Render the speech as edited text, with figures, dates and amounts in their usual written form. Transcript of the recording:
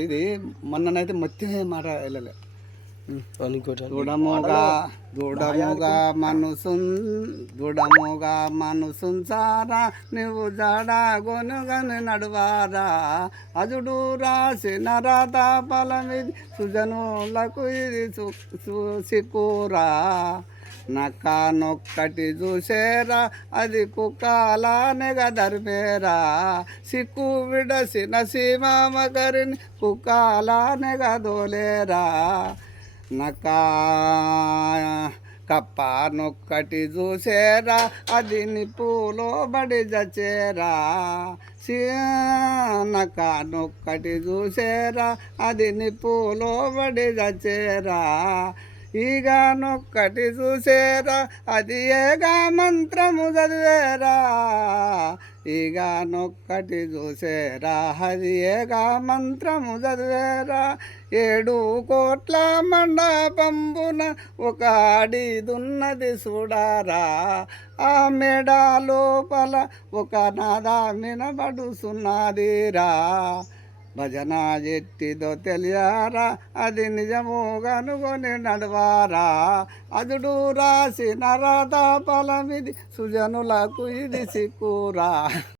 ఇది మొన్ననైతే మొత్తం మాట వెళ్ళలే. దూడముగా మనసుంచారా నువ్వు జడా గొనుగని నడువారా అజుడు రాసిన రాత ఫలమిది సుజనులకు ఇది సిక్కురా నక్క నొక్కటి చూసేరా అది కుక్కలానెగా ధర్మేరా సిక్కు విడసిన సీమామ గరిని కుక్కలానెగా దోలేరా నక్క కప్ప నొక్కటి చూసేరా అది నిప్పులో బడి చచ్చేరా నక్క నొక్కటి చూసేరా అది నిప్పులో బడి చచ్చేరా ఈగ నొక్కటి చూసేరా అది ఏగా మంత్రము చదివేరా ఈగ నొక్కటి చూసేరా అది ఏగా మంత్రము చదివేరా 7 కోట్ల మండపంబున ఒక ఆడిదున్నది చూడారా ఆ మెడ లోపల ఒక నాదా వినబడుతున్నదిరా భజన ఎట్టిదో తెలియారా అది నిజము కనుగొని నడవారా అదుడు రాసిన రాత ఫలమిది సుజనులకు ఇది సిక్కురా.